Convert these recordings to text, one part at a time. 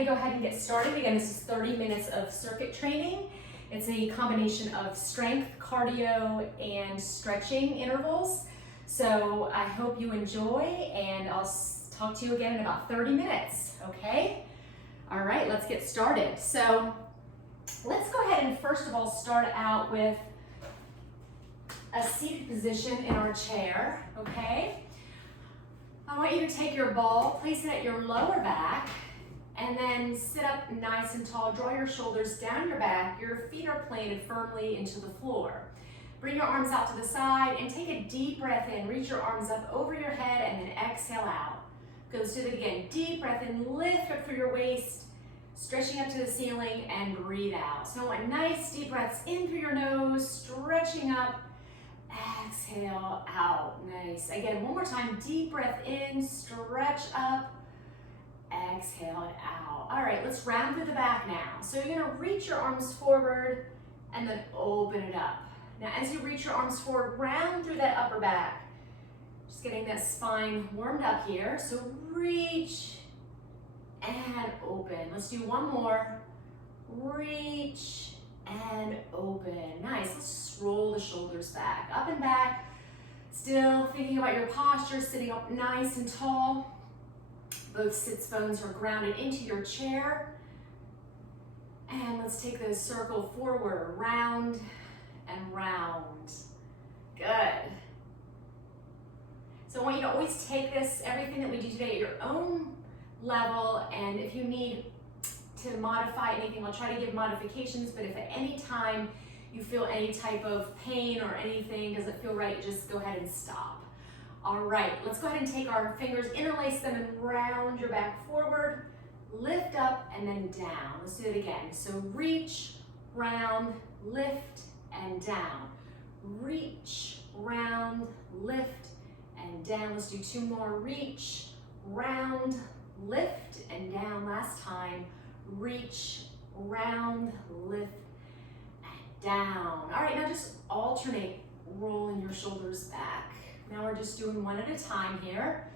to go ahead and get started. Again, this is 30 minutes of circuit training. It's a combination of strength, cardio, and stretching intervals. So I hope you enjoy, and I'll talk to you again in about 30 minutes, okay? All right, let's get started. So let's go ahead and first of all start out with a seated position in our chair, okay? I want you to take your ball, place it at your lower back, and then sit up nice and tall. Draw your shoulders down your back. Your feet are planted firmly into the floor. Bring your arms out to the side and take a deep breath in. Reach your arms up over your head and then exhale out. Go, let's do it again. Deep breath in, lift up through your waist, stretching up to the ceiling, and breathe out. So I want nice deep breaths in through your nose, stretching up. Exhale out. Nice. Again, one more time. Deep breath in, stretch up, exhale it out. All right, let's round through the back now. So you're gonna reach your arms forward and then open it up. Now, as you reach your arms forward, round through that upper back. Just getting that spine warmed up here. So reach and open. Let's do one more. Reach and open. Nice. Let's just roll the shoulders back, up and back. Still thinking about your posture, sitting up nice and tall. Both sits bones are grounded into your chair. And let's take the circle forward, round and round. Good. So I want you to always take this, everything that we do today, at your own level, and if you need to modify anything, I'll try to give modifications, but if at any time you feel any type of pain or anything doesn't feel right, just go ahead and stop. All right, let's go ahead and take our fingers, interlace them, and round your back forward, lift up, and then down. Let's do it again. So reach, round, lift, and down. Reach, round, lift, and down. Let's do two more. Reach, round, lift, and down. Last time. Reach, round, lift, and down. All right, now just alternate rolling your shoulders back. Now we're just doing one at a time here.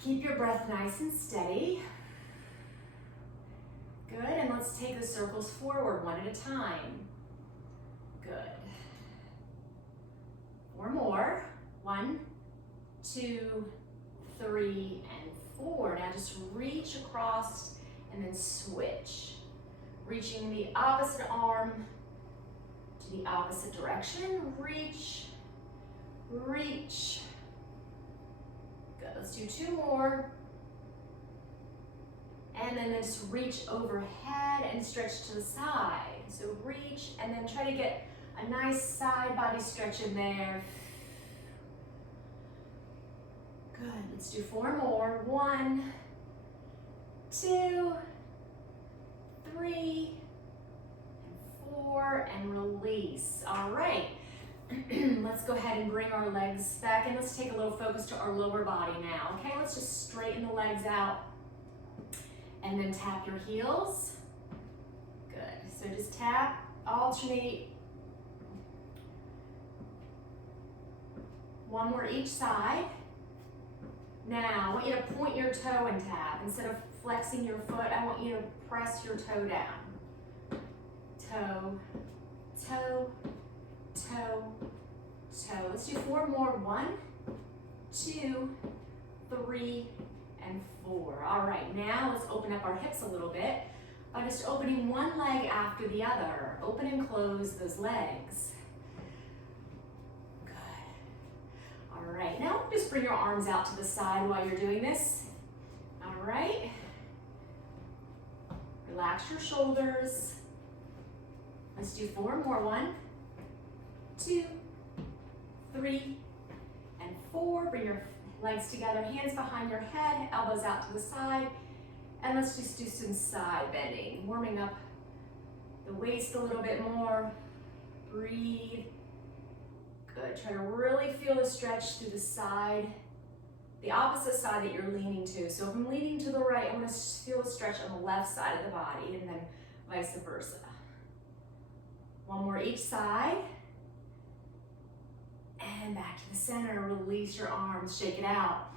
Keep your breath nice and steady. Good, and let's take the circles forward one at a time. Good. Four more. 1, 2, 3, and 4. Now just reach across and then switch. Reaching the opposite arm to the opposite direction. Reach, reach. Good, let's do 2 more. And then just reach overhead and stretch to the side. So reach and then try to get a nice side body stretch in there. Good, let's do 4 more. 1, 2, 3, and 4, and release. All right, let's go ahead and bring our legs back, and let's take a little focus to our lower body now, okay? Let's just straighten the legs out, and then tap your heels. Good, so just tap, alternate. 1 more each side. Now, I want you to point your toe and tap. Instead of flexing your foot, I want you to press your toe down. Toe, toe, toe, toe. Let's do 4 more. 1, 2, 3, and 4. All right, now let's open up our hips a little bit by just opening one leg after the other. Open and close those legs. All right, now just bring your arms out to the side while you're doing this. All right. Relax your shoulders. Let's do 4 more. 1, 2, 3, and 4. Bring your legs together, hands behind your head, elbows out to the side. And let's just do some side bending, warming up the waist a little bit more. Breathe. Good, try to really feel the stretch through the side, the opposite side that you're leaning to. So if I'm leaning to the right, I'm gonna feel the stretch on the left side of the body, and then vice versa. 1 more each side. And back to the center, release your arms, shake it out.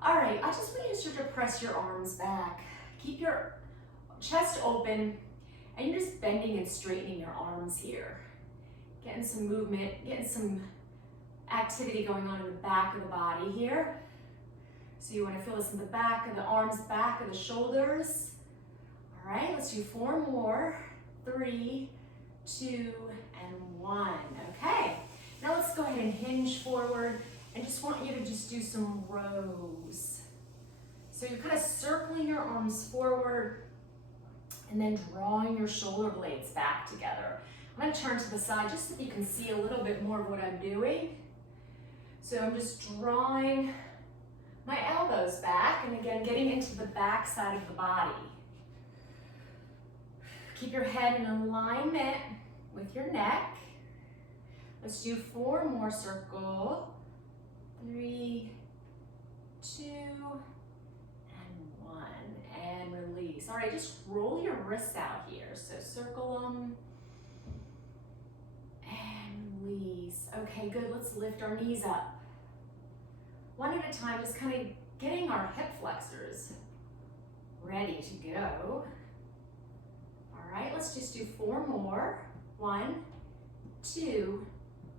All right, I just want you to start to press your arms back. Keep your chest open, and you're just bending and straightening your arms here. Getting some movement, getting some activity going on in the back of the body here. So you want to feel this in the back of the arms, back of the shoulders. All right, let's do 4 more. 3, 2, and 1. Okay, now let's go ahead and hinge forward and just want you to just do some rows. So you're kind of circling your arms forward and then drawing your shoulder blades back together. I'm going to turn to the side just so you can see a little bit more of what I'm doing. So I'm just drawing my elbows back, and again, getting into the back side of the body. Keep your head in alignment with your neck. Let's do 4 more circle. 3, 2, and 1, and release. All right, just roll your wrists out here. So circle them and release. Okay, good. Let's lift our knees up. One at a time, just kind of getting our hip flexors ready to go. All right, let's just do 4 more. 1, 2,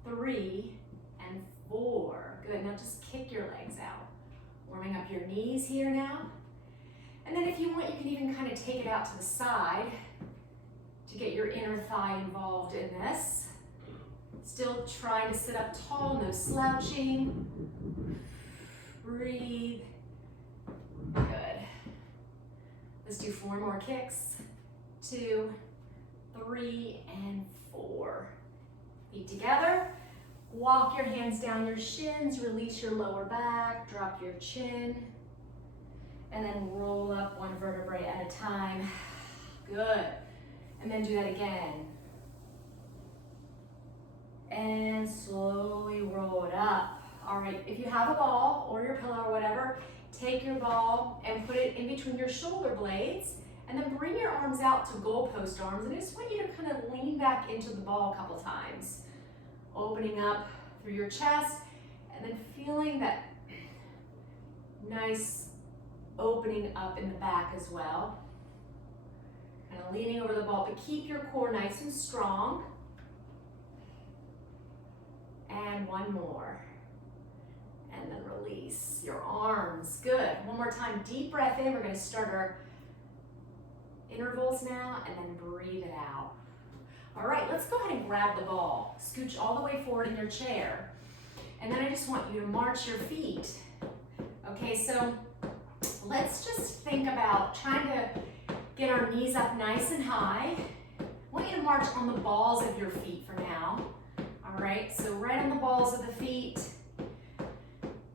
3, and 4. Good, now just kick your legs out. Warming up your knees here now. And then if you want, you can even kind of take it out to the side to get your inner thigh involved in this. Still trying to sit up tall, no slouching. Breathe. Good. Let's do 4 more kicks. 2, 3, and 4. Feet together. Walk your hands down your shins, release your lower back, drop your chin, and then roll up 1 vertebrae at a time. Good. And then do that again. And slowly roll it up. All right, if you have a ball or your pillow or whatever, take your ball and put it in between your shoulder blades, and then bring your arms out to goalpost arms. And I just want you to kind of lean back into the ball a couple times. Opening up through your chest, and then feeling that nice opening up in the back as well. Kind of leaning over the ball, but keep your core nice and strong. And 1 more. And then release your arms. Good. 1 more time. Deep breath in. We're going to start our intervals now, and then breathe it out. All right, let's go ahead and grab the ball. Scooch all the way forward in your chair. And then I just want you to march your feet. Okay, so let's just think about trying to get our knees up nice and high. I want you to march on the balls of your feet for now. All right, so right on the balls of the feet.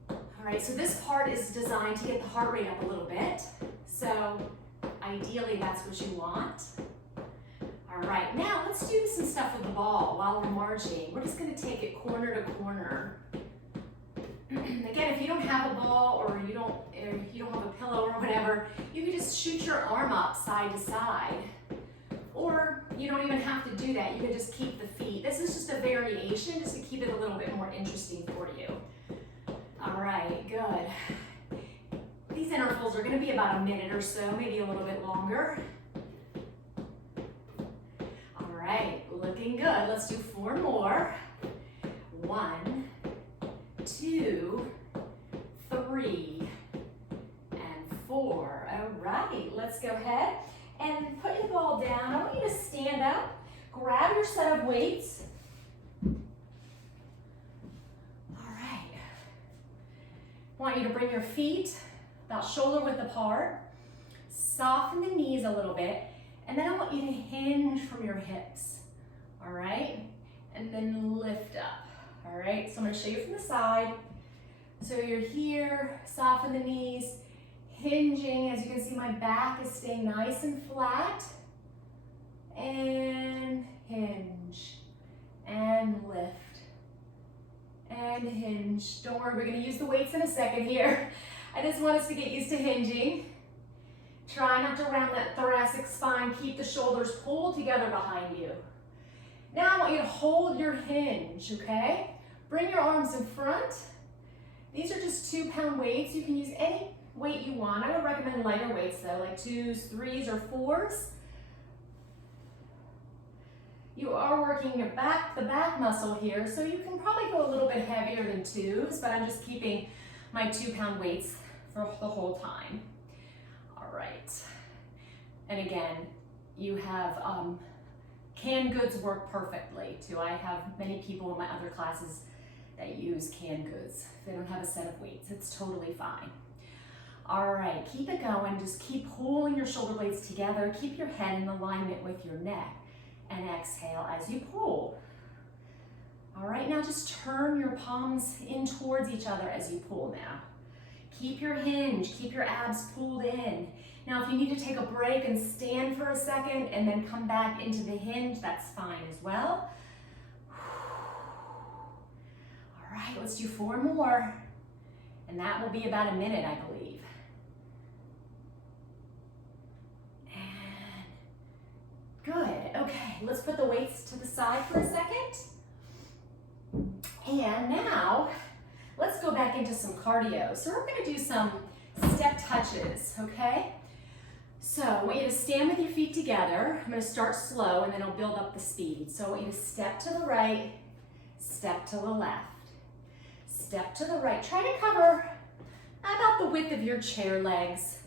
All right, so this part is designed to get the heart rate up a little bit. So ideally, that's what you want. All right, now let's do some stuff with the ball while we're marching. We're just gonna take it corner to corner. Again, if you don't have a ball or you don't have a pillow or whatever, you can just shoot your arm up side to side. Or you don't even have to do that. You can just keep the feet. This is just a variation just to keep it a little bit more interesting for you. All right, good. These intervals are gonna be about a minute or so, maybe a little bit longer. All right, looking good. Let's do 4 more. 1, 2, 3, and 4. All right, let's go ahead and put your ball down. I want you to stand up, grab your set of weights. All right. I want you to bring your feet about shoulder width apart. Soften the knees a little bit, and then I want you to hinge from your hips. All right, and then lift up. All right, so I'm going to show you from the side. So you're here, soften the knees, hinging. As you can see, my back is staying nice and flat. And hinge, and lift, and hinge. Don't worry, we're going to use the weights in a second here. I just want us to get used to hinging. Try not to round that thoracic spine. Keep the shoulders pulled together behind you. Now I want you to hold your hinge, okay? Bring your arms in front. These are just 2-pound weights. You can use any weight you want. I would recommend lighter weights though, like 2s, 3s, or 4s. You are working your back, the back muscle here, so you can probably go a little bit heavier than 2s, but I'm just keeping my 2-pound weights for the whole time. All right. And again, you have canned goods work perfectly too. I have many people in my other classes that use canned goods. If they don't have a set of weights, it's totally fine. All right, keep it going. Just keep pulling your shoulder blades together. Keep your head in alignment with your neck. And exhale as you pull. All right, now just turn your palms in towards each other as you pull now. Keep your hinge, keep your abs pulled in. Now, if you need to take a break and stand for a second and then come back into the hinge, that's fine as well. All right, let's do 4 more. And that will be about a minute, I believe. And good, okay, let's put the weights to the side for a second. And now, let's go back into some cardio. So we're gonna do some step touches, okay? So I want you to stand with your feet together. I'm gonna start slow and then I'll build up the speed. So I want you to step to the right, step to the left, step to the right. Try to cover about the width of your chair legs,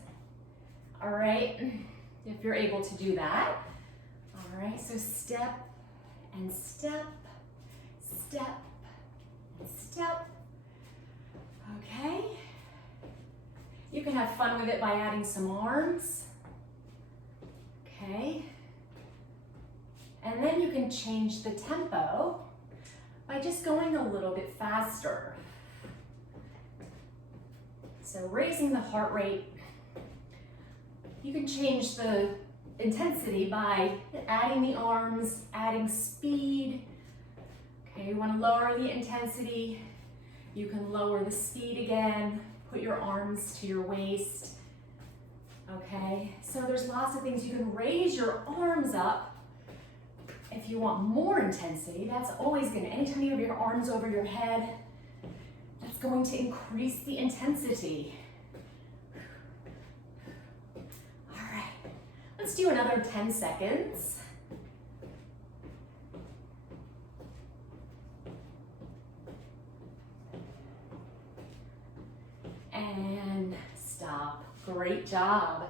all right? If you're able to do that. All right, so step and step, step and step, okay? You can have fun with it by adding some arms. Okay, and then you can change the tempo by just going a little bit faster. So raising the heart rate, you can change the intensity by adding the arms, adding speed. Okay, you want to lower the intensity, you can lower the speed again, put your arms to your waist. Okay, so there's lots of things. You can raise your arms up if you want more intensity. That's always gonna, anytime you have your arms over your head, that's going to increase the intensity. All right, let's do another 10 seconds. And stop. Great job.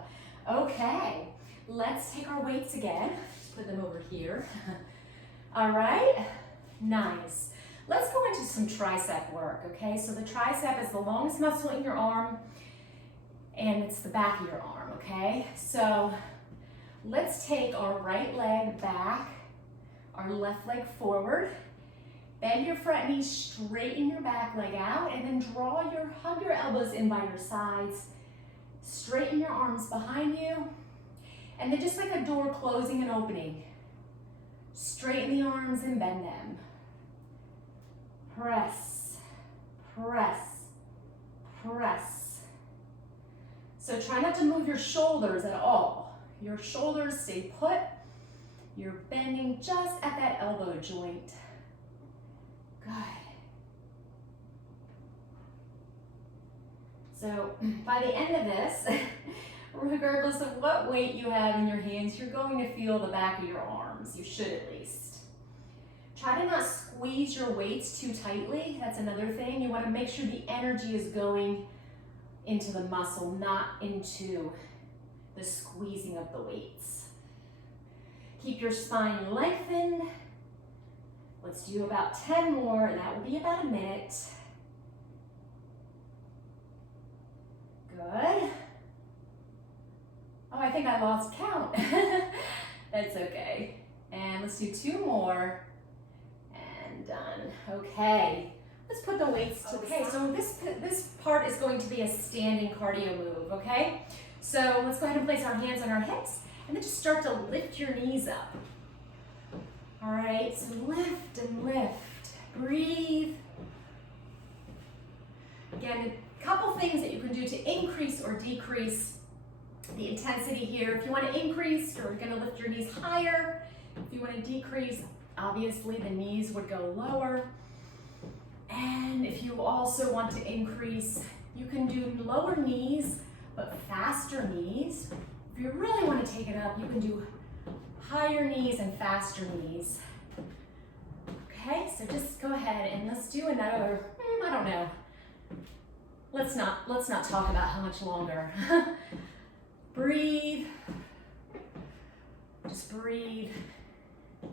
Okay, let's take our weights again. Put them over here. All right, nice. Let's go into some tricep work, okay? So the tricep is the longest muscle in your arm and it's the back of your arm, okay? So let's take our right leg back, our left leg forward, bend your front knee, straighten your back leg out, and then hug your elbows in by your sides. Straighten your arms behind you, and then just like a door closing and opening, straighten the arms and bend them. Press, press, press. So try not to move your shoulders at all. Your shoulders stay put. You're bending just at that elbow joint. Good. So by the end of this, regardless of what weight you have in your hands, you're going to feel the back of your arms. You should at least. Try to not squeeze your weights too tightly. That's another thing. You want to make sure the energy is going into the muscle, not into the squeezing of the weights. Keep your spine lengthened. Let's do about 10 more, and that will be about a minute. Good. Oh, I think I lost count. That's okay. And let's do 2 more. And done. Okay. Let's put the weights to the side. So this part is going to be a standing cardio move, okay? So let's go ahead and place our hands on our hips and then just start to lift your knees up. All right, so lift and lift. Breathe. Again, a couple things that you can do to increase or decrease the intensity here. If you want to increase, you're going to lift your knees higher. If you want to decrease, obviously the knees would go lower. And if you also want to increase, you can do lower knees but faster knees. If you really want to take it up, you can do higher knees and faster knees. Okay, so just go ahead and let's do another, I don't know. Let's not talk about how much longer. Breathe. Just breathe. All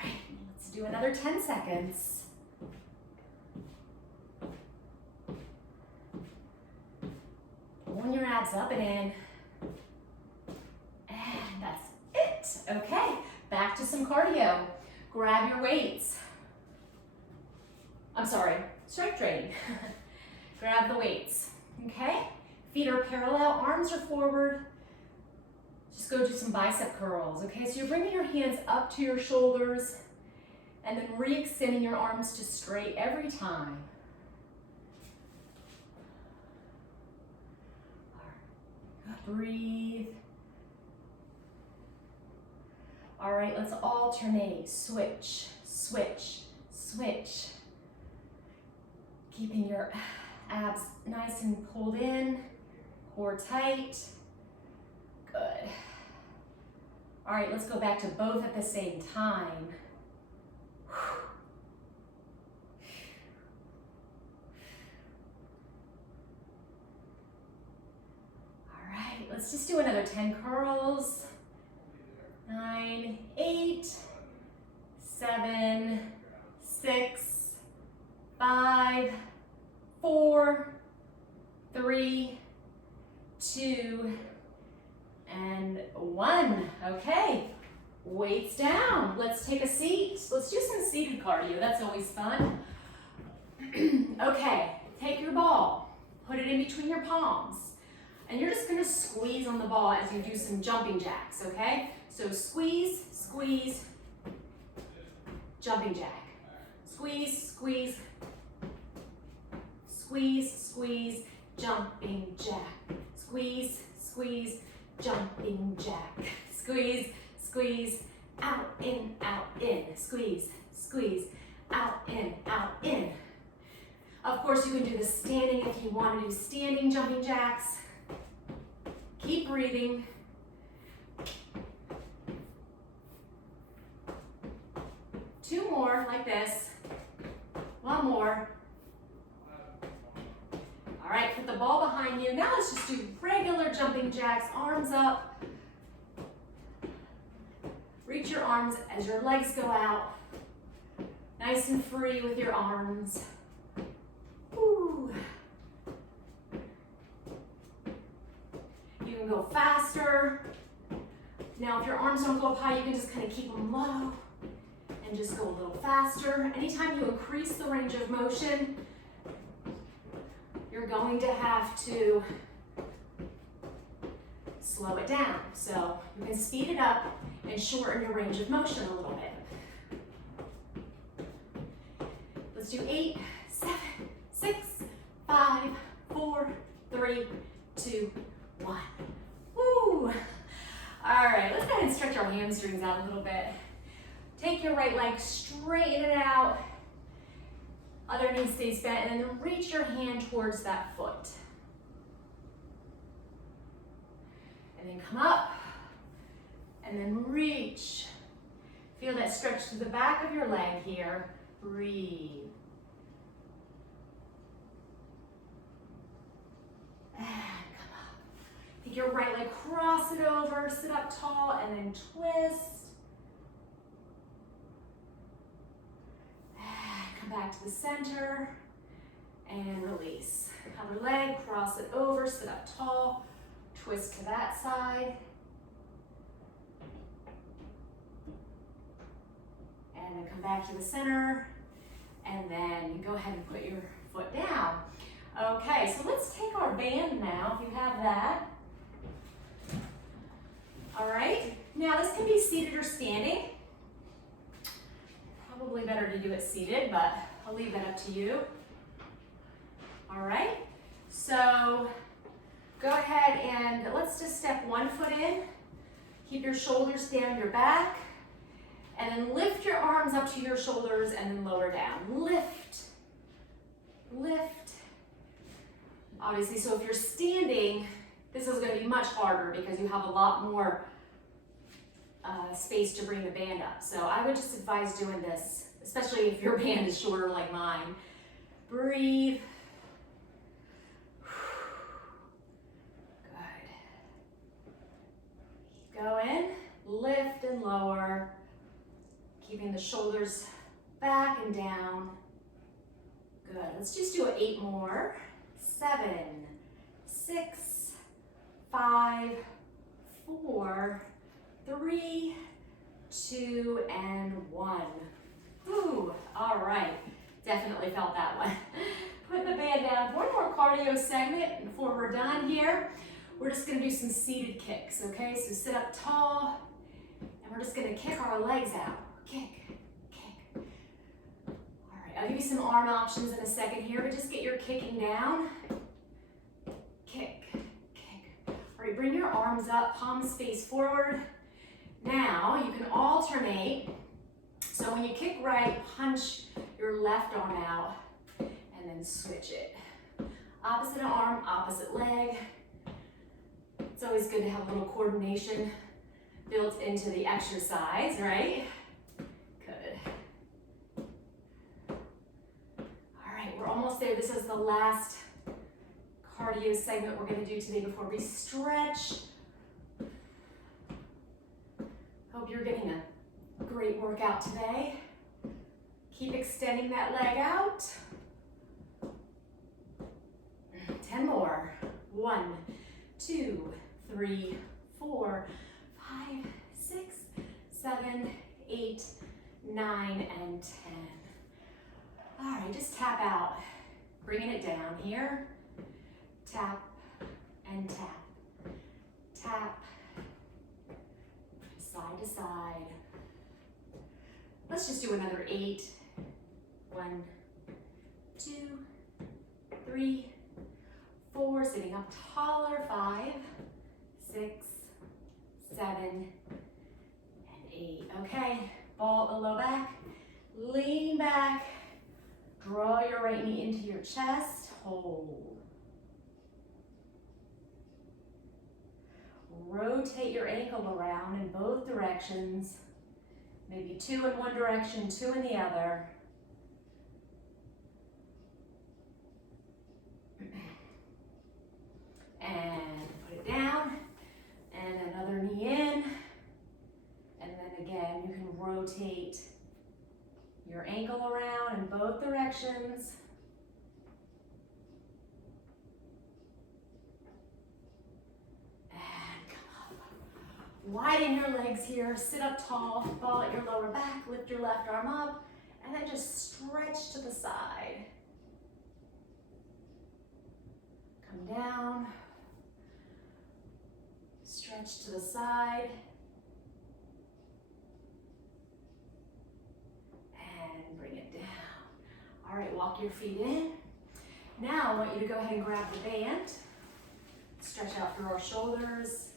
right, let's do another 10 seconds. Pulling your abs up and in. And that's it. Okay, back to some cardio. Grab your weights. I'm sorry, strength training. Grab the weights, okay? Feet are parallel, arms are forward. Just go do some bicep curls, okay? So you're bringing your hands up to your shoulders and then re-extending your arms to straight every time. Breathe. All right, let's alternate. Switch, switch, switch. Keeping your abs nice and pulled in, core tight. Good. All right, let's go back to both at the same time. All right, let's just do another 10 curls. 9, 8, 7, 6, 5, 4, 3, 2, and 1. Okay, weights down. Let's take a seat. Let's do some seated cardio. That's always fun. Okay, take your ball, put it in between your palms, and you're just gonna squeeze on the ball as you do some jumping jacks, okay? So squeeze, squeeze, jumping jack. Squeeze, squeeze, squeeze, squeeze, jumping jack. Squeeze, squeeze, jumping jack. Squeeze, squeeze, out, in, squeeze, squeeze, out, in. Of course, you can do the standing if you want to do standing jumping jacks. Keep breathing. Two more like this. One more. All right, put the ball behind you. Now let's just do regular jumping jacks, arms up. Reach your arms as your legs go out. Nice and free with your arms. Ooh. You can go faster. Now if your arms don't go up high, you can just kind of keep them low and just go a little faster. Anytime you increase the range of motion, you're going to have to slow it down. So you can speed it up and shorten your range of motion a little bit. Let's do 8, 7, 6, 5, 4, 3, 2, 1. Woo! All right, let's go ahead and stretch our hamstrings out a little bit. Take your right leg, straighten it out. Other knee stays bent, and then reach your hand towards that foot. And then come up, and then reach. Feel that stretch through the back of your leg here. Breathe. And come up. Take your right leg, cross it over, sit up tall, and then twist. Come back to the center, and release. Other leg, cross it over, sit up tall, twist to that side. And then come back to the center, and then you go ahead and put your foot down. Okay, so let's take our band now, if you have that. All right, now this can be seated or standing. Probably better to do it seated, but I'll leave that up to you. All right, so go ahead and let's just step one foot in. Keep your shoulders down your back, and then lift your arms up to your shoulders and then lower down. Lift, lift, Obviously, so if you're standing, this is going to be much harder because you have a lot more space to bring the band up. So I would just advise doing this, especially if your band is shorter like mine. Breathe. Good. Keep going. Lift and lower. Keeping the shoulders back and down. Good. Let's just do 8 more. 7, 6, 5, 4, 3, 2, and 1. Whew. All right. Definitely felt that one. Put the band down. One more cardio segment before we're done here. We're just going to do some seated kicks, okay? So sit up tall, and we're just going to kick our legs out. Kick, kick. All right, I'll give you some arm options in a second here, but just get your kicking down. Kick, kick. All right, bring your arms up, palms face forward. Now you can alternate. So when you kick right, punch your left arm out and then switch it. Opposite arm, opposite leg. It's always good to have a little coordination built into the exercise, right? Good. All right, we're almost there. This is the last cardio segment we're going to do today before we stretch. Hope you're getting a great workout today. Keep extending that leg out. 10 more. 1, 2, 3, 4, 5, 6, 7, 8, 9, and 10. All right, just tap out. Bringing it down here. Tap and tap. Tap. Side to side. Let's just do another 8. 1, 2, 3, 4. Sitting up taller. 5, 6, 7, and 8. Okay, ball at the low back. Lean back. Draw your right knee into your chest. Hold. Rotate your ankle around in both directions. Maybe 2 in one direction, 2 in the other. And put it down. And another knee in. And then again, you can rotate your ankle around in both directions. Widen your legs here, sit up tall, ball at your lower back, lift your left arm up, and then just stretch to the side. Come down, stretch to the side, and bring it down. All right, walk your feet in. Now I want you to go ahead and grab the band, stretch out through our shoulders,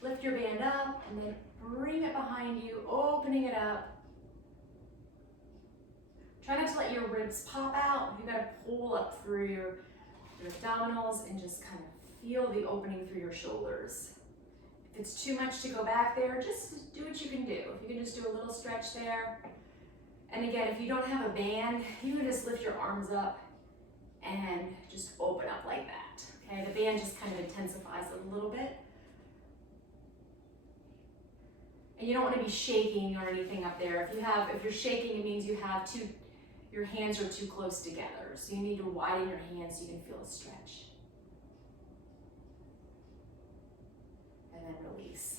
lift your band up, and then bring it behind you, opening it up. Try not to let your ribs pop out. You gotta pull up through your abdominals and just kind of feel the opening through your shoulders. If it's too much to go back there, just do what you can do. If you can just do a little stretch there. And again, if you don't have a band, you can just lift your arms up and just open up like that. Okay, the band just kind of intensifies it a little bit. And you don't want to be shaking or anything up there. If you're shaking, it means your hands are too close together. So you need to widen your hands so you can feel a stretch. And then release.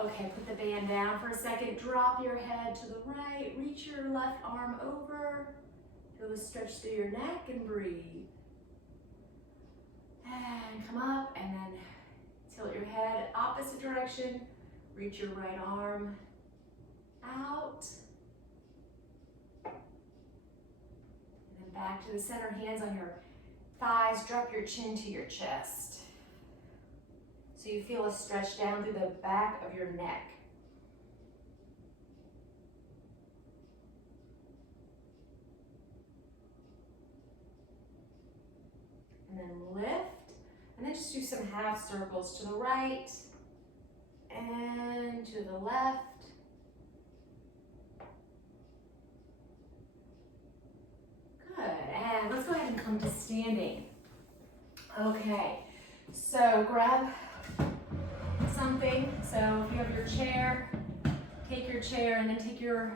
Okay, put the band down for a second. Drop your head to the right. Reach your left arm over. Feel the stretch through your neck and breathe. And come up and then tilt your head opposite direction. Reach your right arm out. And then back to the center, hands on your thighs. Drop your chin to your chest. So you feel a stretch down through the back of your neck. And half circles to the right and to the left. Good, and let's go ahead and come to standing. Okay, so grab something. So if you have your chair, take your chair and then take your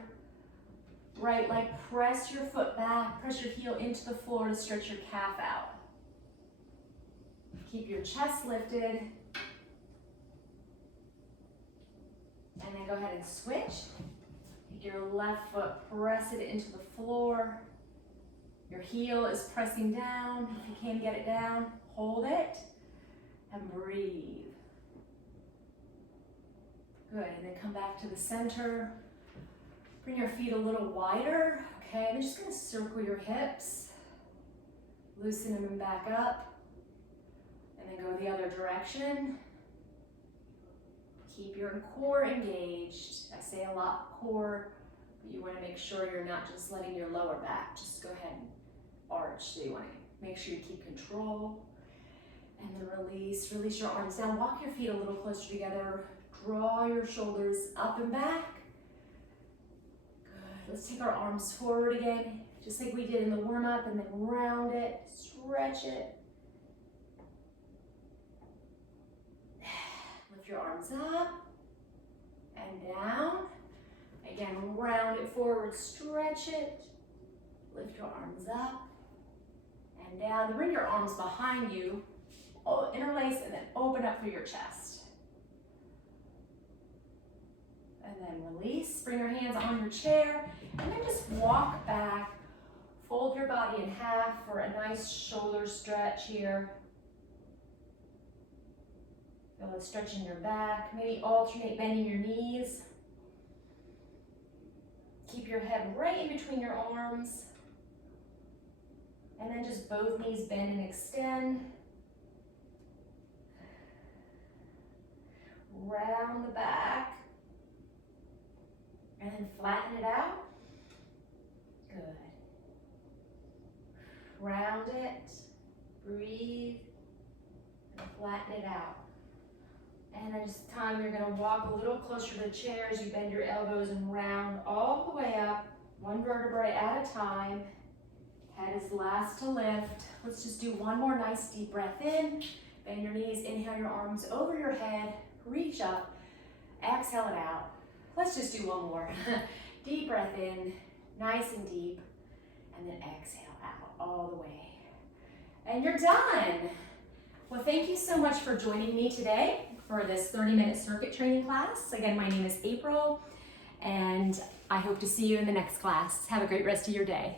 right leg, press your foot back, press your heel into the floor to stretch your calf out. Keep your chest lifted. And then go ahead and switch. Take your left foot, press it into the floor. Your heel is pressing down. If you can get it down, hold it and breathe. Good, and then come back to the center. Bring your feet a little wider, okay? And you're just gonna circle your hips, loosen them and back up, and then go the other direction. Keep your core engaged. I say a lot core, but you wanna make sure you're not just letting your lower back, just go ahead and arch. So you wanna make sure you keep control. And then release your arms down. Walk your feet a little closer together. Draw your shoulders up and back. Good. Let's take our arms forward again, just like we did in the warm-up, and then round it, stretch it. Lift your arms up and down. Again, round it forward, stretch it. Lift your arms up and down. Bring your arms behind you, interlace, and then open up through your chest. And then release, bring your hands on your chair, and then just walk back. Fold your body in half for a nice shoulder stretch here. Feel a stretch in your back. Maybe alternate bending your knees. Keep your head right in between your arms. And then just both knees bend and extend. Round the back. And then flatten it out. Good. Round it, breathe, and flatten it out. And then this time you're gonna walk a little closer to the chair as you bend your elbows and round all the way up, one vertebrae at a time. Head is last to lift. Let's just do one more nice deep breath in. Bend your knees, inhale your arms over your head, reach up, exhale it out. Let's just do one more. Deep breath in, nice and deep, and then exhale out all the way. And you're done. Well, thank you so much for joining me today for this 30-minute circuit training class. Again, my name is April, and I hope to see you in the next class. Have a great rest of your day.